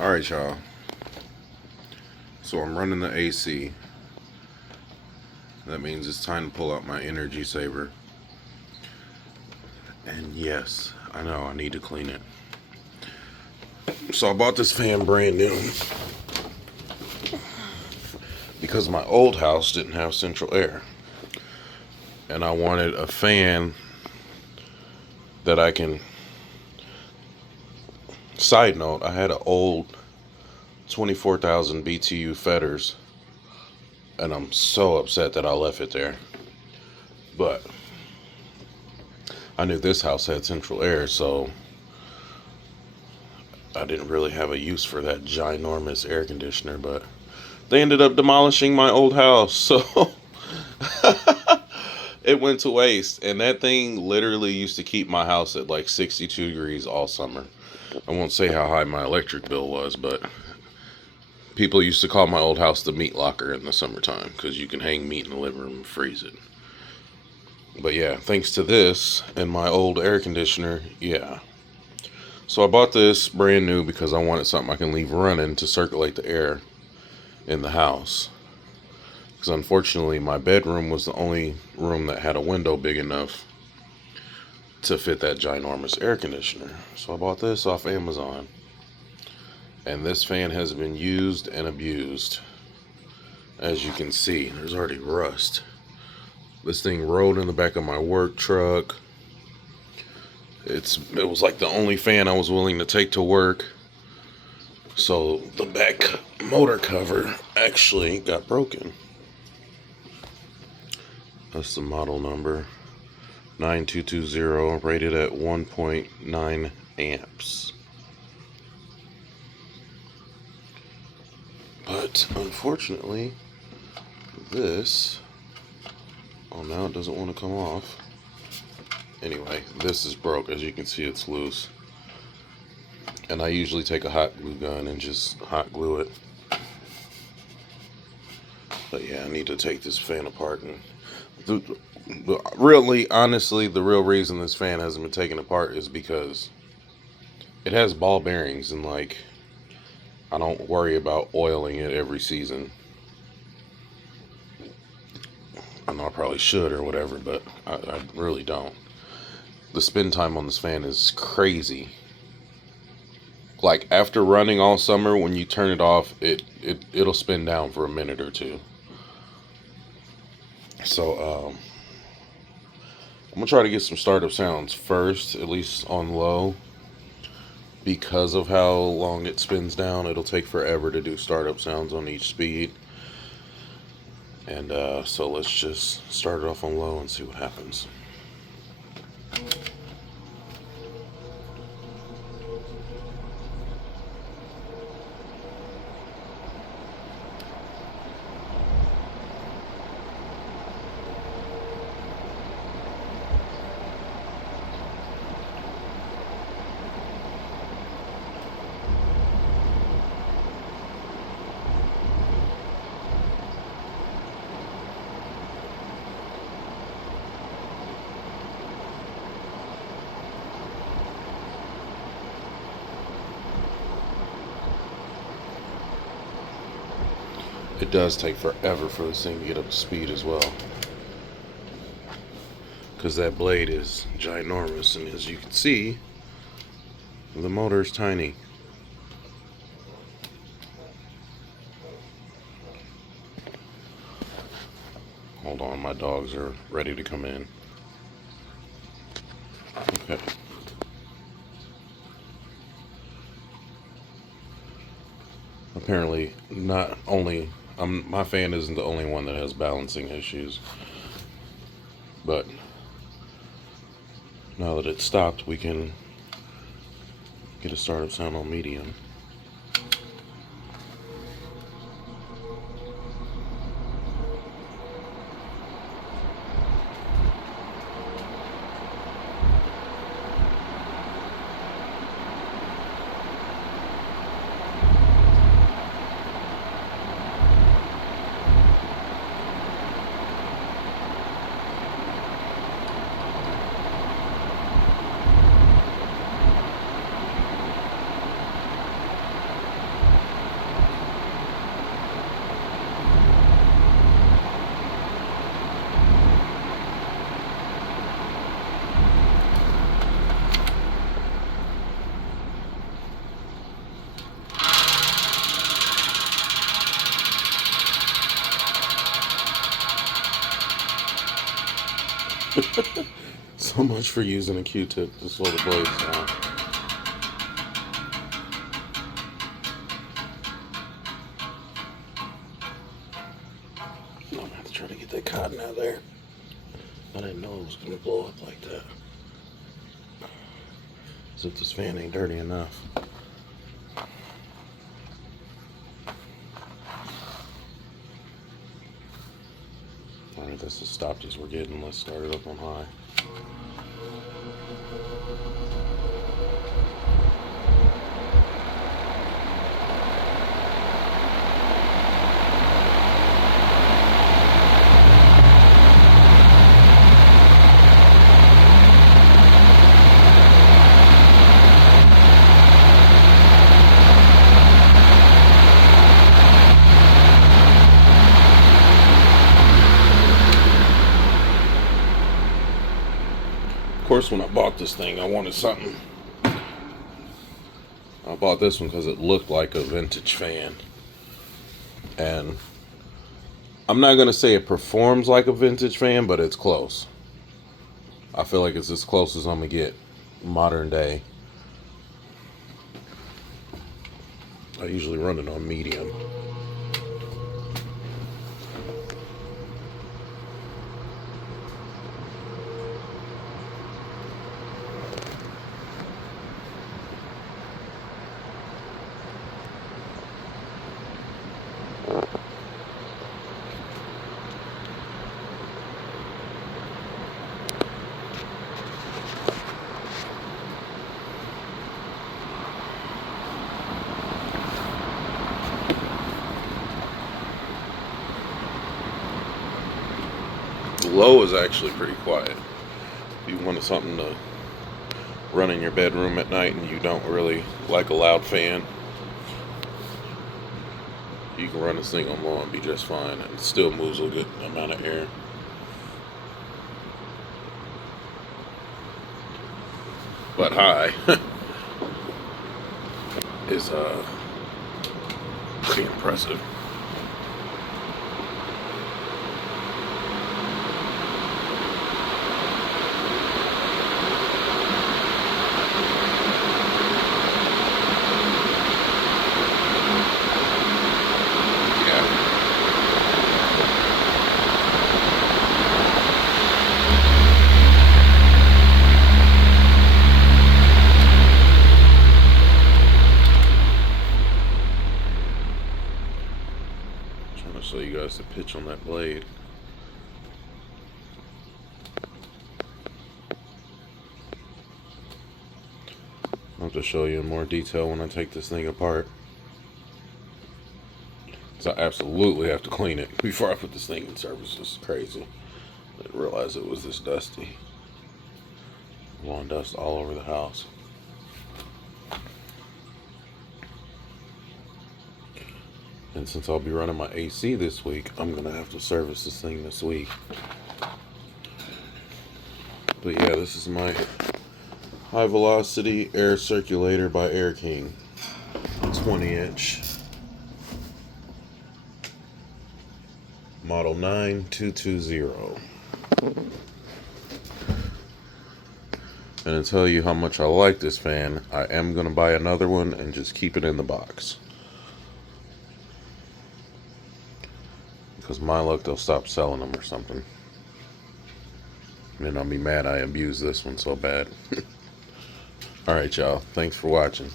Alright, y'all. So I'm running the AC. That means it's time to pull out my energy saver. And yes, I know I need to clean it. So I bought this fan brand new because my old house didn't have central air. And I wanted a fan that I can... Side note, I had an old 24,000 BTU Fetters, and I'm so upset that I left it there. But I knew this house had central air, so I didn't really have a use for that ginormous air conditioner. But they ended up demolishing my old house, so it went to waste. And that thing literally used to keep my house at like 62 degrees all summer. I won't say how high my electric bill was, but people used to call my old house the meat locker in the summertime because you can hang meat in the living room and freeze it. But yeah, thanks to this and my old air conditioner, yeah. So I bought this brand new because I wanted something I can leave running to circulate the air in the house. Because unfortunately, my bedroom was the only room that had a window big enough to fit that ginormous air conditioner. So I bought this off Amazon. And this fan has been used and abused. As you can see, there's already rust. This thing rode in the back of my work truck. It was like the only fan I was willing to take to work. So the back motor cover actually got broken. That's the model number 9220, rated at 1.9 amps. But unfortunately, this, oh, now it doesn't want to come off. Anyway, this is broke. As you can see, it's loose. And I usually take a hot glue gun and just hot glue it. But yeah, I need to take this fan apart. And really, honestly, the real reason this fan hasn't been taken apart is because it has ball bearings, and like, I don't worry about oiling it every season. I know I probably should or whatever, but I really don't. The spin time on this fan is crazy. Like, after running all summer, when you turn it off, it'll spin down for a minute or two. So I'm gonna try to get some startup sounds first, at least on low. Because of how long it spins down, it'll take forever to do startup sounds on each speed. And so let's just start it off on low and see what happens. It does take forever for this thing to get up to speed as well, because that blade is ginormous, and as you can see, the motor is tiny. Hold on, my dogs are ready to come in. Okay. Apparently, not only my fan isn't the only one that has balancing issues, but now that it's stopped, we can get a startup sound on medium. So much for using a Q-tip to slow the blades down. I'm gonna have to try to get that cotton out of there. I didn't know it was gonna blow up like that. As if this fan ain't dirty enough. Alright, this is stopped as we're getting. Let's start it up on high. Of course, when I bought this thing, I wanted something. I bought this one because it looked like a vintage fan. And I'm not going to say it performs like a vintage fan, but it's close. I feel like it's as close as I'm going to get modern day. I usually run it on medium. Low is actually pretty quiet. If you wanted something to run in your bedroom at night and you don't really like a loud fan, you can run this thing on low and be just fine. It still moves a good amount of air. But high is pretty impressive. Trying to show you guys the pitch on that blade. I'll have to show you in more detail when I take this thing apart. So I absolutely have to clean it before I put this thing in service. This is crazy. I didn't realize it was this dusty. Lawn dust all over the house. And since I'll be running my AC this week, I'm going to have to service this thing this week. But yeah, this is my high velocity air circulator by Air King. 20-inch. Model 9220. And to tell you how much I like this fan, I am going to buy another one and just keep it in the box. Because my luck, they'll stop selling them or something. And then I'll be mad I abused this one so bad. Alright, y'all. Thanks for watching.